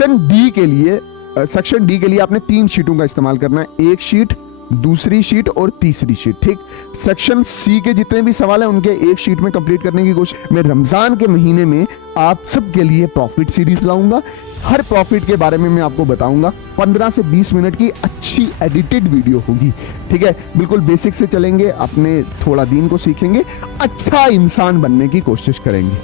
Section D के लिए आपने 3 शीटों का इस्तेमाल करना है, एक शीट, दूसरी शीट और तीसरी शीट। ठीक, सेक्शन सी के जितने भी सवाल हैं उनके एक शीट में कंप्लीट करने की कोशिश। मैं रमजान के महीने में आप सबके लिए प्रॉफिट सीरीज लाऊंगा। हर प्रॉफिट के बारे में मैं आपको बताऊंगा। 15 से 20 मिनट की अच्छी एडिटेड वीडियो होगी। ठीक है, बिल्कुल बेसिक से चलेंगे, अपने थोड़ा दीन को सीखेंगे, अच्छा इंसान बनने की कोशिश करेंगे,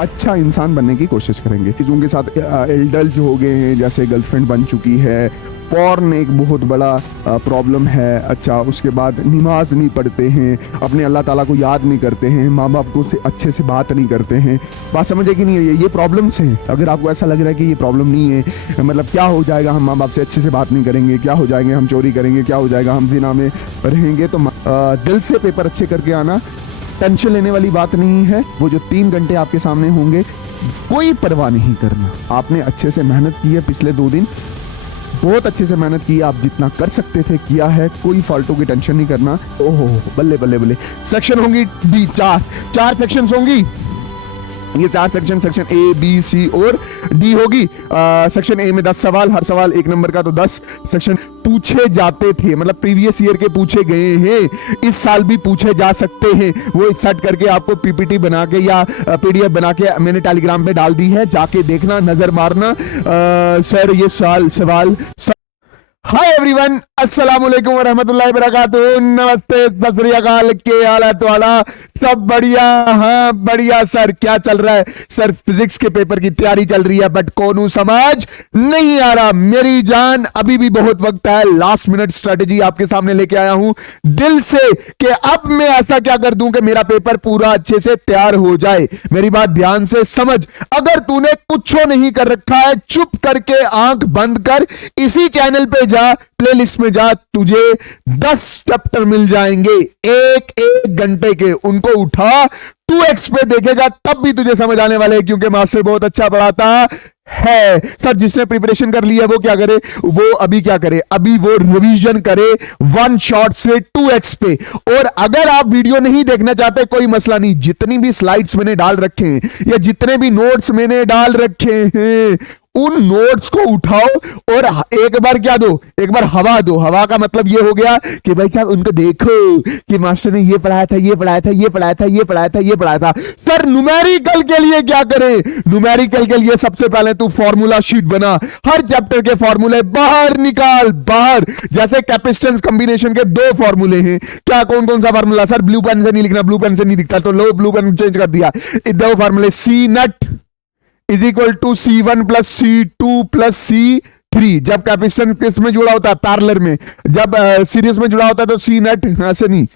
अच्छा इंसान बनने की कोशिश करेंगे। चीजों के साथ इंडल्ज हो गए हैं, जैसे गर्लफ्रेंड बन चुकी है, पॉर्न एक बहुत बड़ा प्रॉब्लम है। अच्छा, उसके बाद नमाज नहीं पढ़ते हैं, अपने अल्लाह ताला को याद नहीं करते हैं, माँ बाप को अच्छे से बात नहीं करते हैं। बात समझे कि नहीं है? ये प्रॉब्लम्स हैं। अगर आपको ऐसा लग रहा है कि ये प्रॉब्लम नहीं है, मतलब क्या हो जाएगा हम माँ बाप से अच्छे से बात नहीं करेंगे, क्या हो जाएंगे हम चोरी करेंगे, क्या हो जाएगा हम जिना में रहेंगे, तो दिल से पेपर अच्छे करके आना। टेंशन लेने वाली बात नहीं है। वो जो 3 घंटे आपके सामने होंगे, कोई परवाह नहीं करना। आपने अच्छे से मेहनत की है, पिछले 2 दिन बहुत अच्छे से मेहनत की, आप जितना कर सकते थे किया है, कोई फालतू की टेंशन नहीं करना। ओहो, बल्ले बल्ले बल्ले। सेक्शन होंगी डी, 4 सेक्शंस होंगी। ये 4 सेक्शन ए बी सी और डी होगी। सेक्शन ए में 10 सवाल, हर सवाल 1 नंबर का, तो 10 सेक्शन पूछे जाते थे, मतलब प्रीवियस ईयर के पूछे गए हैं, इस साल भी पूछे जा सकते हैं। वो सेट करके आपको पीपीटी बना के या पीडीएफ बना के मैंने टेलीग्राम पे डाल दी है, जाके देखना, नजर मारना। सर ये सवाल हाय एवरीवन, अस्सलाम वालेकुम वरहमतुल्लाहि वबरकातुहू। नमस्ते, सत श्री अकाल, के हालत वाला, सब बढ़िया? हाँ बढ़िया सर। क्या चल रहा है सर? फिजिक्स के पेपर की तैयारी चल रही है, बट कोनू समझ नहीं आ रहा। मेरी जान, अभी भी बहुत वक्त है। लास्ट मिनट स्ट्रेटेजी आपके सामने लेके आया हूं दिल से, कि अब मैं ऐसा क्या कर दूं कि मेरा पेपर पूरा अच्छे से तैयार हो जाए। मेरी बात ध्यान से समझ। अगर तूने कुछ नहीं कर रखा है, चुप करके आंख बंद कर, इसी चैनल पे जा, प्लेलिस्ट में जा, तुझे 10 चैप्टर मिल जाएंगे एक घंटे के। उनको उठा, 2x पे देखेगा तब भी तुझे समझ आने वाले हैं, क्योंकि मास्टर बहुत अच्छा पढ़ाता है। सर जिसने प्रिपरेशन कर ली है वो क्या करे? वो अभी क्या करे? अभी वो रिवीजन करे 1 शॉट से 2x पे। और अगर आप वीडियो नहीं देखना चाहते, कोई मसला नहीं, जितनी भी स्लाइड्स मैंने डाल रखे हैं या जितने भी नोट्स मैंने डाल रखे हैं, उन नोट्स को उठाओ और एक बार क्या दो, एक बार हवा दो। हवा का मतलब ये हो गया कि भाई साहब उनको देखो कि मास्टर ने ये पढ़ाया था, ये पढ़ाया था, ये पढ़ाया था, ये पढ़ाया था, ये पढ़ाया था। सर न्यूमेरिकल के लिए क्या करें? न्यूमेरिकल के लिए सबसे पहले तू फॉर्मूला शीट बना, हर चैप्टर के फॉर्मूले बाहर निकाल, बाहर। जैसे कैपेसिटेंस कॉम्बिनेशन के 2 फॉर्मूले हैं, क्या कौन कौन सा फॉर्मूला? सर ब्लू पेन से नहीं लिखना, ब्लू पेन से नहीं दिखता, तो लो ब्लू पेन चेंज कर दिया। 2 फॉर्मूले, C net is equal to C1 plus C2 plus C3। जब कैपेसिटेंस किस में जुड़ा होता है? पैरेलल में। जब सीरीज में जुड़ा होता है तो C नट, ऐसे नहीं,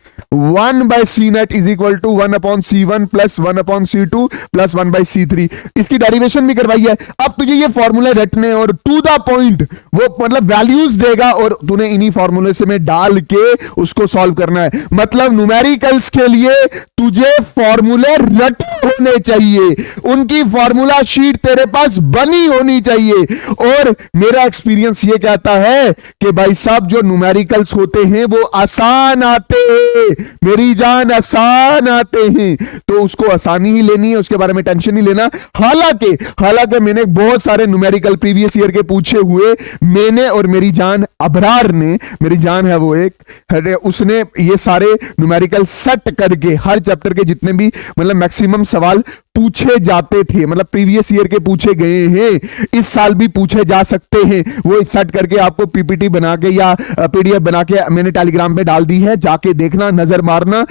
1/C net is equal to 1/C1 plus 1/C2 plus 1/C3। इसकी डेरिवेशन भी करवाई है। अब तुझे ये फॉर्मूले रटने और टू द पॉइंट वो मतलब वैल्यूज देगा, और तूने इन्हीं फॉर्मूले से में डाल के उसको सॉल्व करना है। मतलब न्यूमेरिकल्स के लिए तुझे फॉर्मूले रटे होने चाहिए, उनकी फॉर्मूला शीट तेरे पास बनी होनी चाहिए। और मेरा एक्सपीरियंस ये कहता है कि भाई साहब जो न्यूमेरिकल्स होते हैं वो आसान आते हैं, मेरी जान, आसान आते हैं, तो उसको आसानी ही लेनी है, उसके बारे में टेंशन नहीं लेना। हालांकि मैंने बहुत सारे न्यूमेरिकल प्रीवियस ईयर के पूछे हुए, मैंने और मेरी जान अबरार ने, मेरी जान है वो एक, उसने ये सारे न्यूमेरिकल सेट करके हर चैप्टर के जितने भी मतलब मैक्सिमम सवाल पूछे जाते थे, मतलब प्रीवियस ईयर के पूछे गए हैं, इस साल भी पूछे जा सकते हैं, वो सेट करके आपको पीपीटी बना के या पीडीएफ बना के मैंने टेलीग्राम पे डाल दी है, जाके देखना, नजर मारना।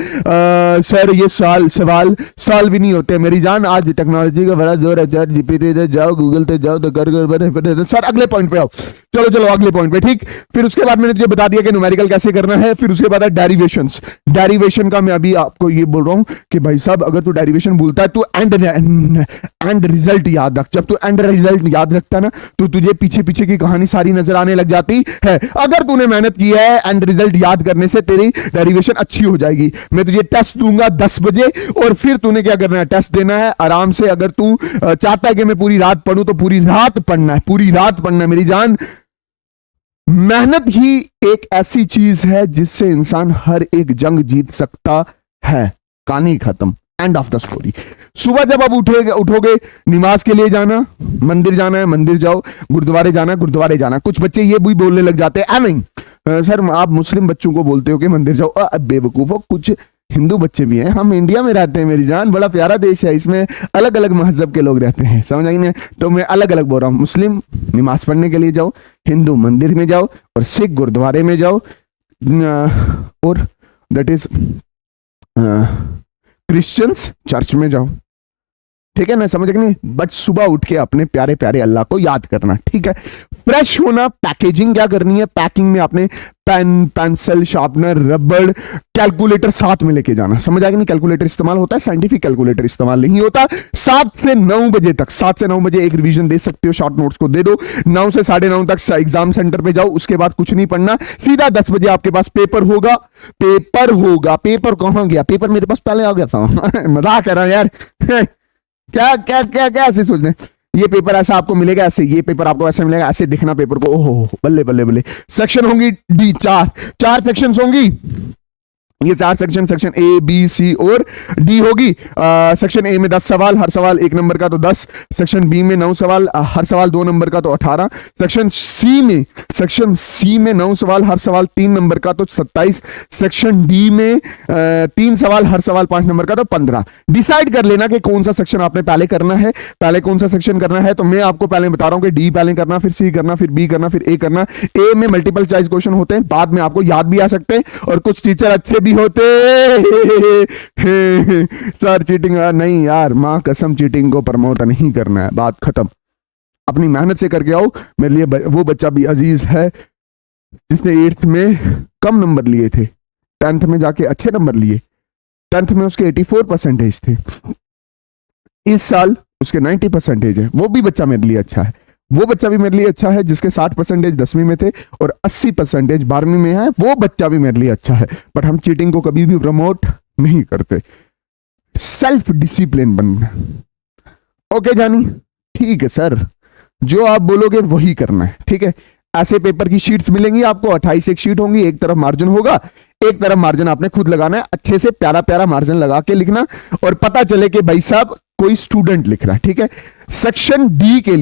सर ये सवाल सॉल्व भी नहीं होते। मेरी जान, आज टेक्नोलॉजी का बड़ा जोर है, चैट जीपीटी पे जाओ, गूगल पे जाओ, तो कर सर अगले पॉइंट पे आओ। चलो अगले पॉइंट पे। ठीक, फिर उसके बाद मैंने तुझे बता दिया कि न्यूमेरिकल कैसे करना है। फिर उसके बाद डेरिवेशंस। डेरिवेशन का मैं अभी आपको ये बोल रहा हूं कि भाई साहब अगर तू डेरिवेशन भूलता है, तू एंड रिजल्ट याद रख। जब तू एंड रिजल्ट याद रखता है ना, तो तुझे पीछे की कहानी सारी नजर आने लग जाती है। अगर तूने मेहनत की है, एंड रिजल्ट याद करने से तेरी डेरिवेशन अच्छी हो जाएगी। मैं तुझे टेस्ट दूंगा 10 बजे, और फिर तूने क्या करना है? टेस्ट देना है आराम से। अगर तू चाहता है कि मैं पूरी रात पढ़ूं, तो पूरी रात पढ़ना है, पूरी रात पढ़ना है मेरी जान। मेहनत ही एक ऐसी चीज है जिससे इंसान हर एक जंग जीत सकता है। कहानी खत्म। End of the story. सुबह जब आप उठोगे नमाज के लिए जाना, मंदिर जाना है मंदिर जाओ, गुरुद्वारे जाना है गुरुद्वारे जाना। कुछ बच्चे ये भी बोलने लग जाते हैं नहीं सर आप मुस्लिम बच्चों को बोलते हो कि मंदिर जाओ। बेवकूफो, कुछ हिंदू बच्चे भी हैं, हम इंडिया में रहते हैं मेरी जान, बड़ा प्यारा देश है, इसमें अलग अलग मजहब के लोग रहते हैं, समझ आई नहीं? तो मैं अलग अलग बोल रहा हूँ, मुस्लिम नमाज पढ़ने के लिए जाओ, हिंदू मंदिर में जाओ, और सिख गुरुद्वारे में जाओ, और दैट इज क्रिश्चियंस चर्च में जाओ, ठीक है ना, समझ गए नहीं? बट सुबह उठ के अपने प्यारे प्यारे अल्लाह को याद करना, ठीक है। फ्रेश होना, पैकेजिंग क्या करनी है, पैकिंग में आपने पेन, पेंसिल, शार्पनर, रबड़, कैलकुलेटर साथ में लेके जाना, समझ आएगा नहीं? कैलकुलेटर इस्तेमाल होता है, साइंटिफिक कैलकुलेटर इस्तेमाल नहीं होता। 7 से 9 बजे तक, 7 से 9 बजे एक रिवीजन दे सकते हो, शॉर्ट नोट्स को दे दो। 9 से 9:30 तक एग्जाम सेंटर पे जाओ, उसके बाद कुछ नहीं पढ़ना, सीधा 10 बजे आपके पास पेपर होगा। पेपर कहां गया? पेपर मेरे पास पहले आ गया था मजाक कर रहा हूं यार क्या क्या क्या क्या ऐसे सोच रहे हैं? ये पेपर ऐसा आपको मिलेगा, ऐसे ये पेपर आपको ऐसे मिलेगा, ऐसे दिखना पेपर को, ओहो बल्ले बल्ले बल्ले। सेक्शन होंगी डी, चार सेक्शंस होंगी, ये 4 section, section A B C और डी होगी। सेक्शन ए में 10 सवाल, हर सवाल 1 नंबर का तो 10। सेक्शन बी में 9 सवाल, हर सवाल 2 नंबर का तो 18। सेक्शन सी में 9 सवाल, हर सवाल 3 नंबर का तो 27। सेक्शन डी में 3 सवाल, हर सवाल 5 नंबर का तो 15। डिसाइड कर लेना कि कौन सा सेक्शन आपने पहले करना है, पहले कौन सा सेक्शन करना है। तो मैं आपको पहले बता रहा हूं कि डी पहले करना, फिर सी करना, फिर बी करना, फिर ए करना। ए में मल्टीपल चॉइस क्वेश्चन होते हैं, बाद में आपको याद भी आ सकते हैं, और कुछ टीचर अच्छे भी होते सर चीटिंग नहीं यार, मां कसम चीटिंग को प्रमोट नहीं करना है, बात खत्म। अपनी मेहनत से करके आओ। मेरे लिए वो बच्चा भी अजीज है जिसने 8th में कम नंबर लिए थे, 10th में जाके अच्छे नंबर लिए। 10th में उसके 84% थे, इस साल उसके 90% है। वो भी बच्चा मेरे लिए अच्छा है, वो बच्चा भी मेरे लिए अच्छा है जिसके 60% 10वीं में थे और 80% 12वीं में है, वो बच्चा भी मेरे लिए अच्छा है। बट हम चीटिंग को कभी भी प्रमोट नहीं करते। सेल्फ डिसिप्लिन बनना। ओके जानी, ठीक है सर, जो आप बोलोगे वही करना है, ठीक है। ऐसे पेपर की शीट्स मिलेंगी आपको, 28 एक शीट होंगी, एक तरफ मार्जिन होगा, एक तरफ मार्जिन आपने खुद लगाना है, अच्छे से प्यारा प्यारा मार्जिन लगा के लिखना, और पता चले कि भाई साहब कोई स्टूडेंट लिख रहा है, ठीक है। सेक्शन डी के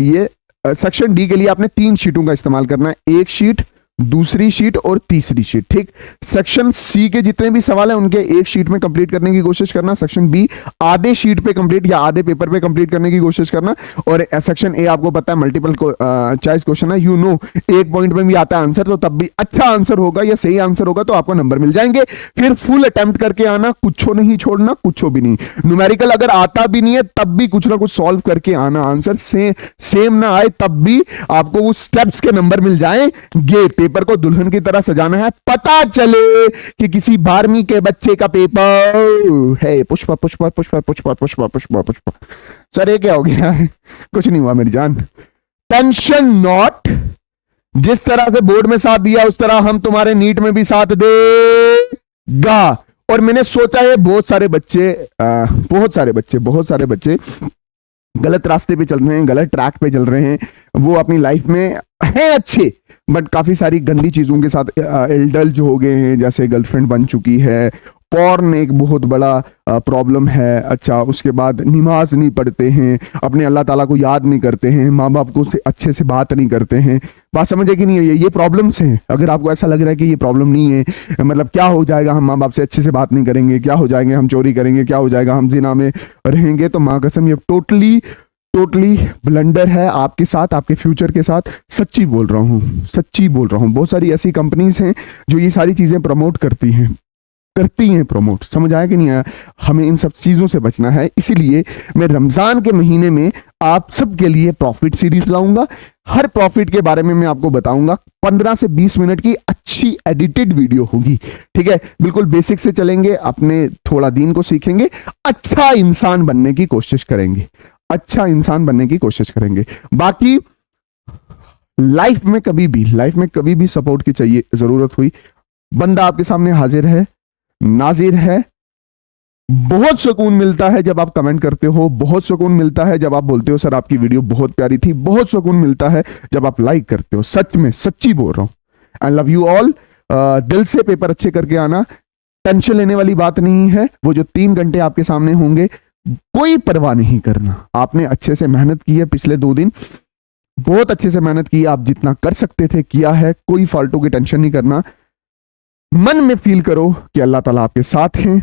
लिए आपने 3 शीटों का इस्तेमाल करना है, एक शीट, दूसरी शीट और तीसरी शीट, ठीक। सेक्शन सी के जितने भी सवाल हैं उनके एक शीट में कंप्लीट करने की कोशिश करना। सेक्शन बी आधे शीट पे कंप्लीट या आधे पेपर पे कंप्लीट करने की कोशिश करना। और सेक्शन ए आपको पता है मल्टीपल चॉइस क्वेश्चन है, यू नो, एक पॉइंट में भी आता है आंसर, तो तब भी अच्छा आंसर होगा या सही आंसर होगा तो आपको नंबर मिल जाएंगे। फिर फुल अटेम्प्ट करके आना, कुछ नहीं छोड़ना, कुछ भी नहीं। न्यूमेरिकल अगर आता भी नहीं है तब भी कुछ ना कुछ सॉल्व करके आना, आंसर सेम ना आए तब भी आपको वो स्टेप्स के नंबर मिल जाएंगे। पेपर को दुल्हन की तरह सजाना है, पता चले कि किसी 12वीं के बच्चे का पेपर है। पुष्पा पुष्पा पुष्पा पुष्पा पुष्पा पुष्पा पुष्पा। सर ये क्या हो गया? कुछ नहीं हुआ मेरी जान, टेंशन नॉट। जिस तरह से बोर्ड में साथ दिया उस तरह हम तुम्हारे नीट में भी साथ देगा। और मैंने सोचा है बहुत सारे बच्चे गलत रास्ते पे चल रहे हैं, गलत ट्रैक पे चल रहे हैं, वो अपनी लाइफ में हैं अच्छे बट काफी सारी गंदी चीजों के साथ इंडल्ज हो गए हैं, जैसे गर्लफ्रेंड बन चुकी है, पॉर्न एक बहुत बड़ा प्रॉब्लम है। अच्छा, उसके बाद नमाज नहीं पढ़ते हैं, अपने अल्लाह ताला को याद नहीं करते हैं, माँ बाप को अच्छे से बात नहीं करते हैं। बात समझे कि नहीं है? ये प्रॉब्लम्स हैं। अगर आपको ऐसा लग रहा है कि ये प्रॉब्लम नहीं है, मतलब क्या हो जाएगा हम माँ बाप से अच्छे से बात नहीं करेंगे, क्या हो जाएंगे हम चोरी करेंगे, क्या हो जाएगा हम जिना में रहेंगे, तो माँ कसम ये टोटली ब्लंडर है आपके साथ, आपके फ्यूचर के साथ। सच्ची बोल रहा हूँ। बहुत सारी ऐसी कंपनीज हैं जो ये सारी चीजें प्रमोट करती हैं प्रमोट, समझ आया कि नहीं आया? हमें इन सब चीजों से बचना है। इसीलिए मैं रमजान के महीने में आप सबके लिए प्रॉफिट सीरीज लाऊंगा। हर प्रॉफिट के बारे में मैं आपको बताऊंगा। 15 से 20 मिनट की अच्छी एडिटेड वीडियो होगी, ठीक है। बिल्कुल बेसिक से चलेंगे, अपने थोड़ा दीन को सीखेंगे, अच्छा इंसान बनने की कोशिश करेंगे। बाकी लाइफ में कभी भी सपोर्ट की चाहिए जरूरत हुई, बंदा आपके सामने हाजिर है, नाजिर है। बहुत सुकून मिलता है जब आप कमेंट करते हो, बहुत सुकून मिलता है जब आप बोलते हो सर आपकी वीडियो बहुत प्यारी थी, बहुत सुकून मिलता है जब आप लाइक करते हो। सच में सच्ची बोल रहा हूं। I love you all. दिल से पेपर अच्छे करके आना। टेंशन लेने वाली बात नहीं है। वो जो 3 घंटे आपके सामने होंगे, कोई परवाह नहीं करना। आपने अच्छे से मेहनत की है, पिछले 2 दिन बहुत अच्छे से मेहनत की, आप जितना कर सकते थे किया है, कोई फालतू की टेंशन नहीं करना। मन में फील करो कि अल्लाह ताला आपके साथ हैं,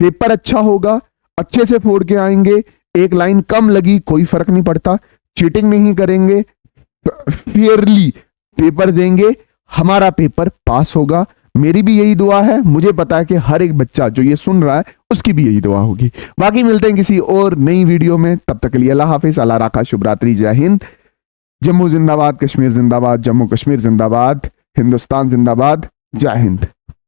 पेपर अच्छा होगा, अच्छे से फोड़ के आएंगे। एक लाइन कम लगी कोई फर्क नहीं पड़ता, चीटिंग नहीं करेंगे, फेयरली पेपर देंगे, हमारा पेपर पास होगा। मेरी भी यही दुआ है, मुझे पता है कि हर एक बच्चा जो ये सुन रहा है उसकी भी यही दुआ होगी। बाकी मिलते हैं किसी और नई वीडियो में, तब तक के लिए अल्लाह हाफिज, अल्लाह राखा, शुभ रात्रि, जय हिंद। जम्मू जिंदाबाद, कश्मीर जिंदाबाद, जम्मू कश्मीर जिंदाबाद, हिंदुस्तान जिंदाबाद, जय हिंद।